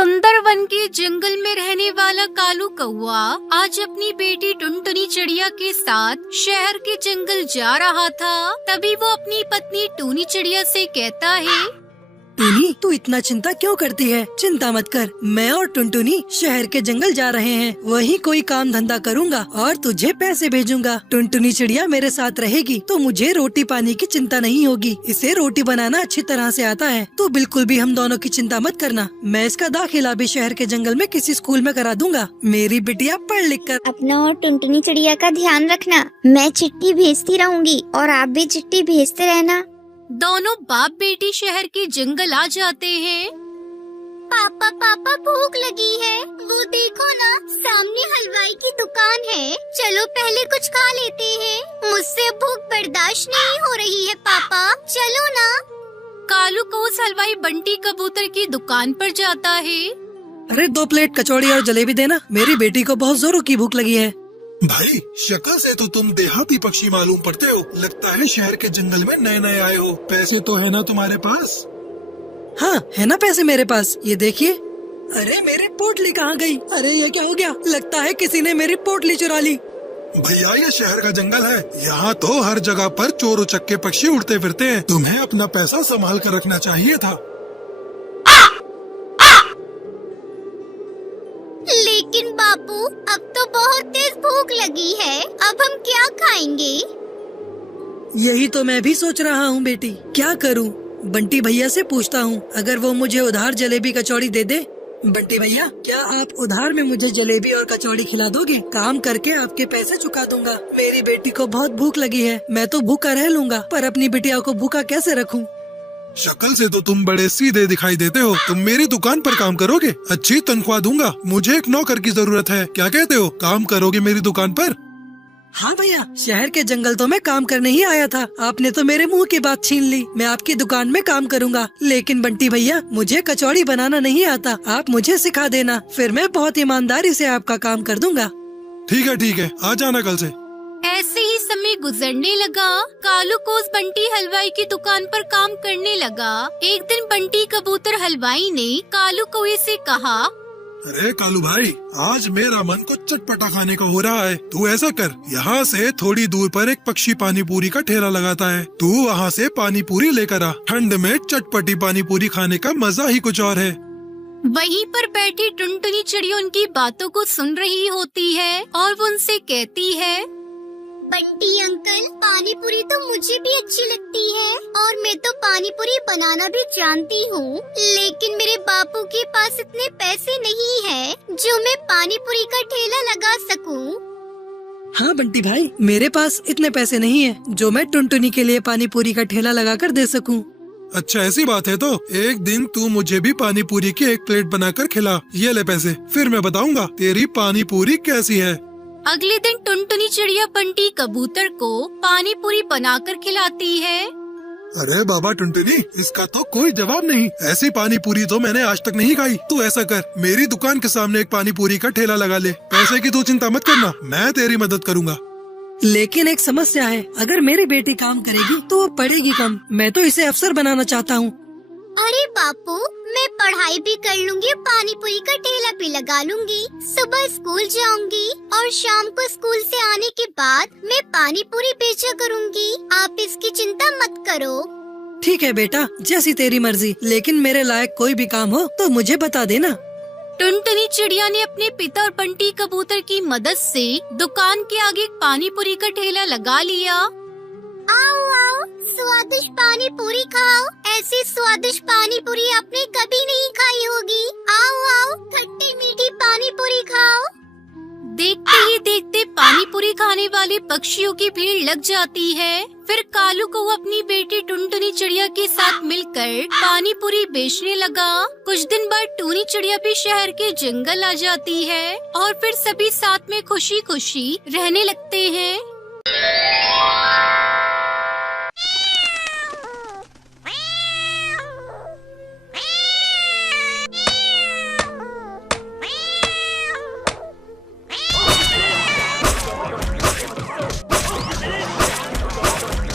सुंदर वन के जंगल में रहने वाला कालू कौआ आज अपनी बेटी टुनटुनी चिड़िया के साथ शहर के जंगल जा रहा था। तभी वो अपनी पत्नी टूनी चिड़िया से कहता है, टूनी, तू इतना चिंता क्यों करती है? चिंता मत कर, मैं और टुनटुनी शहर के जंगल जा रहे हैं। वहीं कोई काम धंधा करूँगा और तुझे पैसे भेजूंगा। टुनटुनी चिड़िया मेरे साथ रहेगी तो मुझे रोटी पानी की चिंता नहीं होगी। इसे रोटी बनाना अच्छी तरह से आता है। तो बिल्कुल भी हम दोनों की चिंता मत करना। मैं इसका दाखिला भी शहर के जंगल में किसी स्कूल में करा दूंगा। मेरी बिटिया पढ़ लिख कर अपना और टुनटुनी चिड़िया का ध्यान रखना। मैं चिट्ठी भेजती रहूंगी और आप भी चिट्ठी भेजते रहना। दोनों बाप बेटी शहर के जंगल आ जाते हैं। पापा पापा भूख लगी है, वो देखो ना, सामने हलवाई की दुकान है। चलो पहले कुछ खा लेते हैं। मुझसे भूख बर्दाश्त नहीं हो रही है पापा, चलो ना। कालू को उस हलवाई बंटी कबूतर की दुकान पर जाता है। अरे 2 प्लेट कचौड़ी और जलेबी देना, मेरी बेटी को बहुत जोरों की भूख लगी है। भाई, शक्ल से तो तुम देहाती पक्षी मालूम पड़ते हो। लगता है शहर के जंगल में नए नए आए हो। पैसे तो है ना तुम्हारे पास? हाँ है ना पैसे मेरे पास, ये देखिए। अरे मेरी पोटली कहाँ गई? अरे ये क्या हो गया? लगता है किसी ने मेरी पोटली चुरा ली। भैया, ये शहर का जंगल है। यहाँ तो हर जगह पर चोर उचक्के पक्षी उड़ते फिरते हैं। तुम्हें अपना पैसा संभाल कर रखना चाहिए था। लेकिन बापू, अब तो बहुत तेज भूख लगी है। अब हम क्या खाएंगे? यही तो मैं भी सोच रहा हूँ बेटी, क्या करूँ? बंटी भैया से पूछता हूँ, अगर वो मुझे उधार जलेबी कचौड़ी दे दे। बंटी भैया, क्या आप उधार में मुझे जलेबी और कचौड़ी खिला दोगे? काम करके आपके पैसे चुका दूंगा। मेरी बेटी को बहुत भूख लगी है। मैं तो भूखा रह लूंगा, पर अपनी बिटिया को भूखा कैसे रखूं? शक्ल से तो तुम बड़े सीधे दिखाई देते हो। तुम मेरी दुकान पर काम करोगे? अच्छी तनख्वाह दूंगा। मुझे एक नौकर की जरूरत है। क्या कहते हो, काम करोगे मेरी दुकान पर? हाँ भैया, शहर के जंगल तो मैं काम करने ही आया था। आपने तो मेरे मुंह की बात छीन ली। मैं आपकी दुकान में काम करूंगा, लेकिन बंटी भैया, मुझे कचौड़ी बनाना नहीं आता। आप मुझे सिखा देना, फिर मैं बहुत ईमानदारी से आपका काम कर दूंगा। ठीक है, आ जाना कल से। ऐसे ही समय गुजरने लगा। कालू को उस बंटी हलवाई की दुकान पर काम करने लगा। एक दिन बंटी कबूतर हलवाई ने कालू कौए से कहा, अरे कालू भाई, आज मेरा मन को चटपटा खाने का हो रहा है। तू ऐसा कर, यहाँ से थोड़ी दूर पर एक पक्षी पानी पूरी का ठेला लगाता है। तू वहाँ से पानी पूरी लेकर आ। ठंड में चटपटी पानी पूरी खाने का मजा ही कुछ और है। वहीं पर बैठी टुनटुनी चिड़िया उनकी बातों को सुन रही होती है और वो उनसे कहती है, बंटी अंकल, पानी पूरी तो मुझे भी अच्छी लगती है और मैं तो पानी पूरी बनाना भी जानती हूँ, लेकिन मेरे बापू के पास इतने पैसे नहीं है जो मैं पानी पूरी का ठेला लगा सकूँ। हाँ बंटी भाई, मेरे पास इतने पैसे नहीं है जो मैं टुनटुनी के लिए पानी पूरी का ठेला लगाकर दे सकूँ। अच्छा, ऐसी बात है तो एक दिन तू मुझे भी पानी पूरी की 1 प्लेट बनाकर खिला। ये ले पैसे, फिर मैं बताऊंगा तेरी पानी पूरी कैसी है। अगले दिन टुनटुनी चिड़िया बंटी कबूतर को पानी पूरी बनाकर खिलाती है। अरे बाबा टुनटुनी, इसका तो कोई जवाब नहीं। ऐसी पानी पूरी तो मैंने आज तक नहीं खाई। तू ऐसा कर, मेरी दुकान के सामने एक पानी पूरी का ठेला लगा ले। पैसे की तू चिंता मत करना, मैं तेरी मदद करूँगा। लेकिन एक समस्या है, अगर मेरी बेटी काम करेगी तो वो पढ़ेगी कम। मैं तो इसे अफसर बनाना चाहता हूँ। अरे बापू, मैं पढ़ाई भी कर लूंगी, पानी पूरी का ठेला भी लगा लूंगी। सुबह स्कूल जाऊंगी और शाम को स्कूल से आने के बाद मैं पानी पूरी बेचा करूंगी। आप इसकी चिंता मत करो। ठीक है बेटा, जैसी तेरी मर्जी, लेकिन मेरे लायक कोई भी काम हो तो मुझे बता देना। टुनटुनी चिड़िया ने अपने पिता और बंटी कबूतर की मदद से दुकान के आगे एक पानी पूरी का ठेला लगा लिया। आओ आओ, स्वादिष्ट पानी पूरी खाओ। ऐसी स्वादिष्ट पानी पूरी आपने कभी नहीं खाई होगी। आओ आओ, खट्टी मीठी पानी पूरी खाओ। देखते ही देखते पानी पूरी खाने वाले पक्षियों की भीड़ लग जाती है। फिर कालू को अपनी बेटी टुनटुनी चिड़िया के साथ मिलकर पानी पूरी बेचने लगा। कुछ दिन बाद टूनी चिड़िया भी शहर के जंगल आ जाती है और फिर सभी साथ में खुशी खुशी रहने लगते हैं।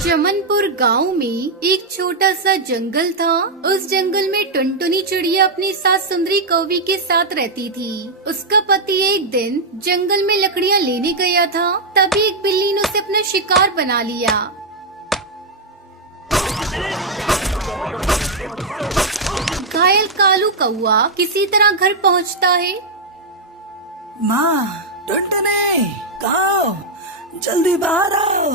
चमनपुर गांव में एक छोटा सा जंगल था। उस जंगल में टुनटुनी चिड़िया अपनी सास सुंदरी कौवी के साथ रहती थी। उसका पति एक दिन जंगल में लकड़ियाँ लेने गया था, तभी एक बिल्ली ने उसे अपना शिकार बना लिया। घायल कालू कौआ किसी तरह घर पहुंचता है। माँ, टुनटुनी, कहाँ हो? जल्दी बाहर आओ।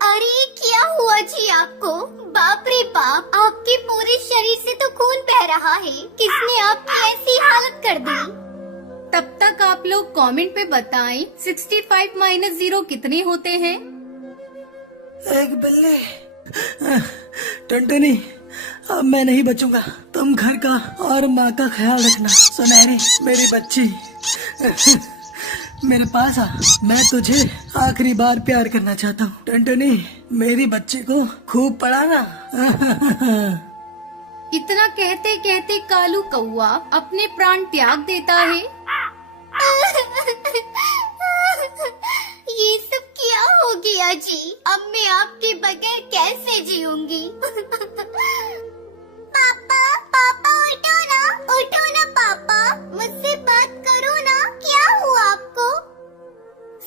अरे क्या हुआ जी आपको? बाप रे बाप, आपके पूरे शरीर से तो खून बह रहा है। किसने आपकी ऐसी हालत कर दी? तब तक आप लोग कमेंट पे बताएं 65 - 0 कितने होते हैं। एक बिल्ली। टुनटुनी, अब मैं नहीं बचूंगा। तुम घर का और माँ का ख्याल रखना। सुनहरी, मेरी बच्ची, मेरे पास आ। मैं तुझे आखिरी बार प्यार करना चाहता हूँ। टुनटुनी, मेरी बच्ची को खूब पढ़ाना। इतना कहते कहते कालू कौआ अपने प्राण त्याग देता है। ये सब क्या हो गया जी? अब मैं आपके बगैर कैसे जीऊंगी? पापा, पापा उठो ना पापा, मुझसे बात करो ना। क्या हुआ आपको?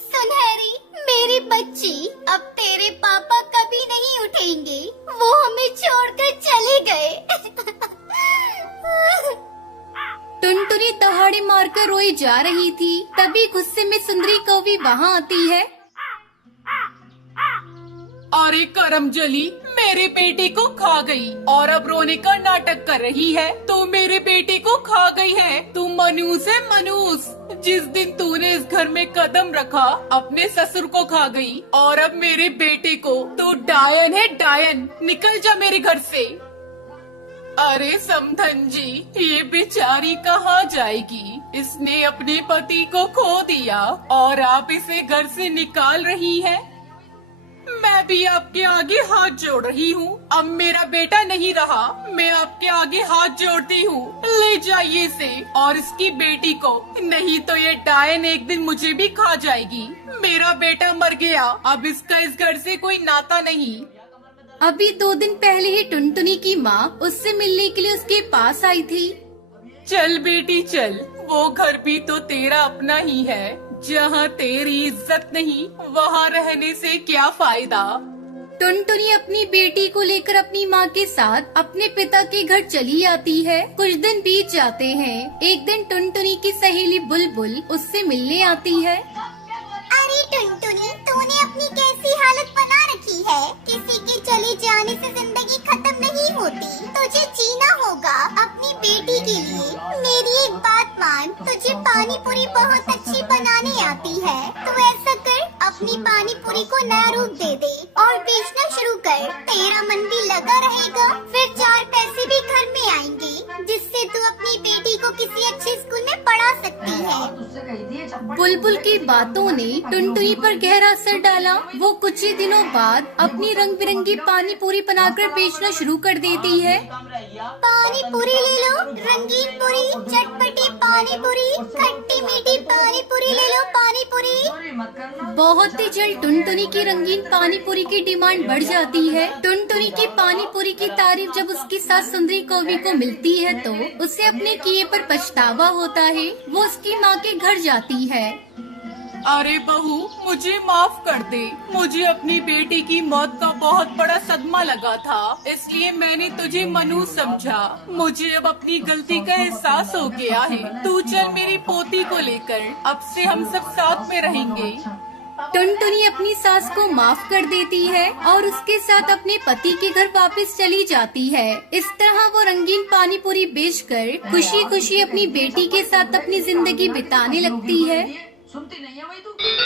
सुनहरी, मेरी बच्ची, अब तेरे पापा कभी नहीं उठेंगे। वो हमें छोड़कर चले गए। टुनटुनी दहाड़े मारकर रोई जा रही थी, तभी गुस्से में सुंदरी कौवी वहाँ आती है। अरे करमजली, मेरे बेटे को खा गई और अब रोने का नाटक कर रही है। तू मेरे बेटे को खा गई है। तू मनूस है, मनूस। जिस दिन तूने इस घर में कदम रखा, अपने ससुर को खा गई और अब मेरे बेटे को। तू डायन है, डायन। निकल जा मेरे घर से। अरे समधन जी, ये बेचारी कहाँ जाएगी? इसने अपने पति को खो दिया और आप इसे घर से निकाल रही है। मैं भी आपके आगे हाथ जोड़ रही हूँ। अब मेरा बेटा नहीं रहा, मैं आपके आगे हाथ जोड़ती हूँ। ले जाइए इसे और इसकी बेटी को, नहीं तो ये डायन एक दिन मुझे भी खा जाएगी। मेरा बेटा मर गया, अब इसका इस घर से कोई नाता नहीं। अभी 2 दिन पहले ही टुनटुनी की माँ उससे मिलने के लिए उसके पास आई थी। चल बेटी चल, वो घर भी तो तेरा अपना ही है। जहाँ तेरी इज्जत नहीं, वहाँ रहने से क्या फायदा। टुनटुनी अपनी बेटी को लेकर अपनी माँ के साथ अपने पिता के घर चली आती है। कुछ दिन बीत जाते हैं। एक दिन टुनटुनी की सहेली बुलबुल उससे मिलने आती है। अरे टुनटुनी, तूने अपनी कैसी हालत बना रखी है? किसी के चले जाने से जिंदगी खत्म नहीं होती। तुझे जीना होगा अपनी बेटी के लिए। मेरी एक बात मान, तुझे पानी पूरी बहुत अच्छी बनाने आती है। तू ऐसा कर, अपनी पानी पूरी को नया रूप दे दे और बेचना शुरू कर। तेरा मन भी लगा रहेगा, फिर 4 पैसे भी घर में आएंगे, जिससे तू अपनी बेटी को किसी अच्छे स्कूल में पढ़ा सकती है। बुलबुल की बातों ने टुनटुनी पर गहरा असर डाला। वो कुछ ही दिनों बाद अपनी रंग बिरंगी पानी पूरी बनाकर बेचना शुरू कर देती है। पानी पूरी ले लो, रंगीन पूरी, चटपटी पानी पूरी, खट्टी मीठी पानी पूरी ले लो, पानी पूरी। बहुत ही जल्द टुनटुनी की रंगीन पानी पूरी की डिमांड बढ़ जाती है। टुनटुनी की पानी पूरी की तारीफ जब उसकी सास सुंदरी कौवी को मिलती है तो उसे अपने किए पर पछतावा होता है। वो उसकी माँ के घर जाती है। अरे बहू, मुझे माफ कर दे। मुझे अपनी बेटी की मौत का बहुत बड़ा सदमा लगा था, इसलिए मैंने तुझे मनूस समझा। मुझे अब अपनी गलती का एहसास हो गया है। तू चल मेरी पोती को लेकर, अब से हम सब साथ में रहेंगे। टुनटुनी अपनी सास को माफ कर देती है और उसके साथ अपने पति के घर वापस चली जाती है। इस तरह वो रंगीन पानी पूरी बेचकर खुशी खुशी अपनी बेटी के साथ अपनी जिंदगी बिताने लगती है। सुनती नहीं है वही तो।